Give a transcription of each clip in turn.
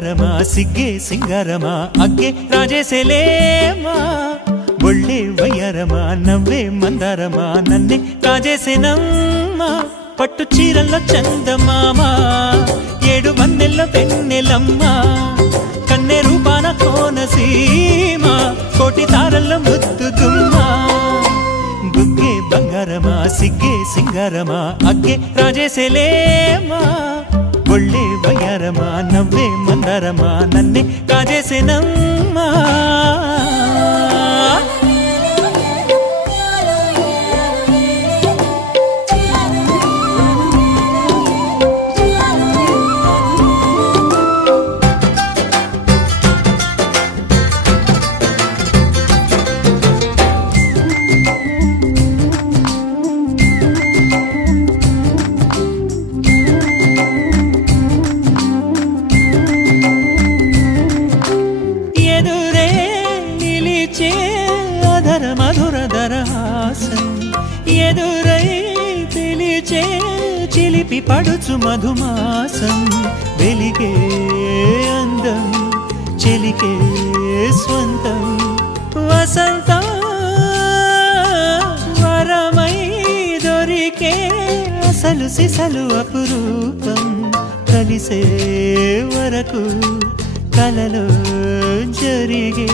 బంగారమా సిగ్గే సింగారమా అగ్గే రాజేసేలేమా ఒళ్ళే వయ్యారమా నవ్వే మందారమా నన్నే కాజేసేనమ్మా పట్టు చీరల్లో చందమామా ఏడు వన్నెల్లో వెన్నెలమ్మా కన్నె రూపాన కోనసీమా కోటి తారల్లో ముద్దుగుమ్మా బుగ్గే బంగారమా సిగ్గే సింగారమా అగ్గే రాజేసేలేమా ఒళ్ళే వయ్యారమా నవ్వే మందారమా నన్నే కాజేసేనమ్మా ఎదురై పిలిచే చిలిపి పడుచు మధుమాసం వెలిగే అందం చెలికే స్వంతం వసంతం వరమై దొరికే అసలు సిసలు అపురూపం కలిసే వరకు కలలో జరిగే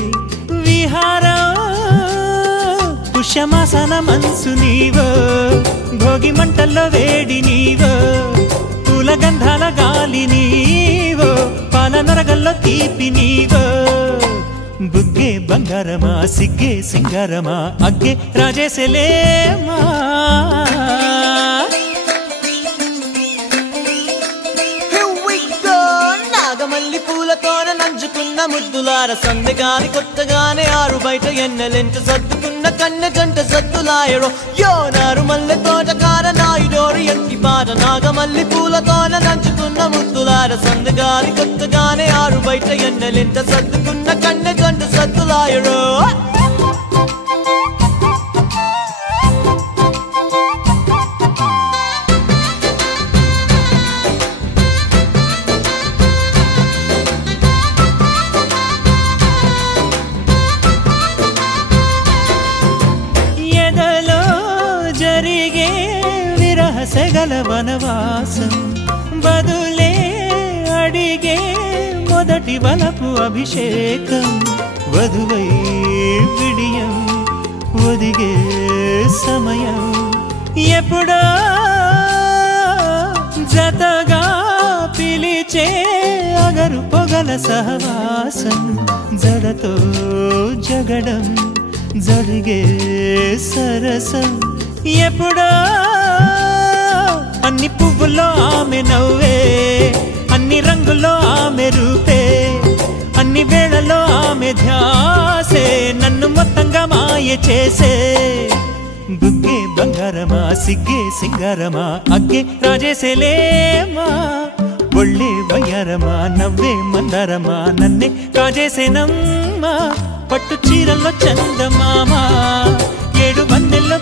విహారం పుష్యమాసన మనసు నీవో భోగి మంటల్లో వేడి నీవో పూల గంధాల గాలి నీవో పాల నరగల్లో తీపి నీవో బుగ్గే బంగారమా సిగ్గే సింగారమా అగ్గే రాజేసేలేమా నాగమల్లి పూలతోన నంచుకున్న ముద్దులార సందగాని కొత్తగానే ఆరు బయట ఎన్నెలెంట సర్దుకున్న కన్నె జంట సద్దులాయరో యోనారు మల్లె తోటకార నాయుడోరు ఎంటి పాట నాగమల్లి పూలతోన నంచుకున్న ముద్దులార సందగాని కొత్తగానే ఆరు బయట ఎన్నెలెంట సర్దుకున్న కన్నె జంట సద్దులాయరో సెగల వనవాసం బదులే అడిగే మొదటి వలపు అభిషేకం వధువై విడియం ఒదిగే సమయం ఎప్పుడో జతగా పిలిచే అగరు పొగల సహవాసం జడతో జగడం జరిగే సరసం ఎప్పుడో అన్ని పువ్వుల్లో ఆమె నవ్వే అన్ని రంగుల్లో ఆమె రూపే అన్ని వేళల్లో ఆమె ధ్యాసే నన్ను మొత్తంగా మాయ చేసే బుగ్గే బంగారమా సిగ్గే సింగారమా అగ్గే రాజేసేలేమా ఒళ్ళే వయ్యారమా నవ్వే మందారమా నన్నే కాజేసేనమ్మా పట్టు చీరల్లో చందమామా ఏడు వన్నెల్లో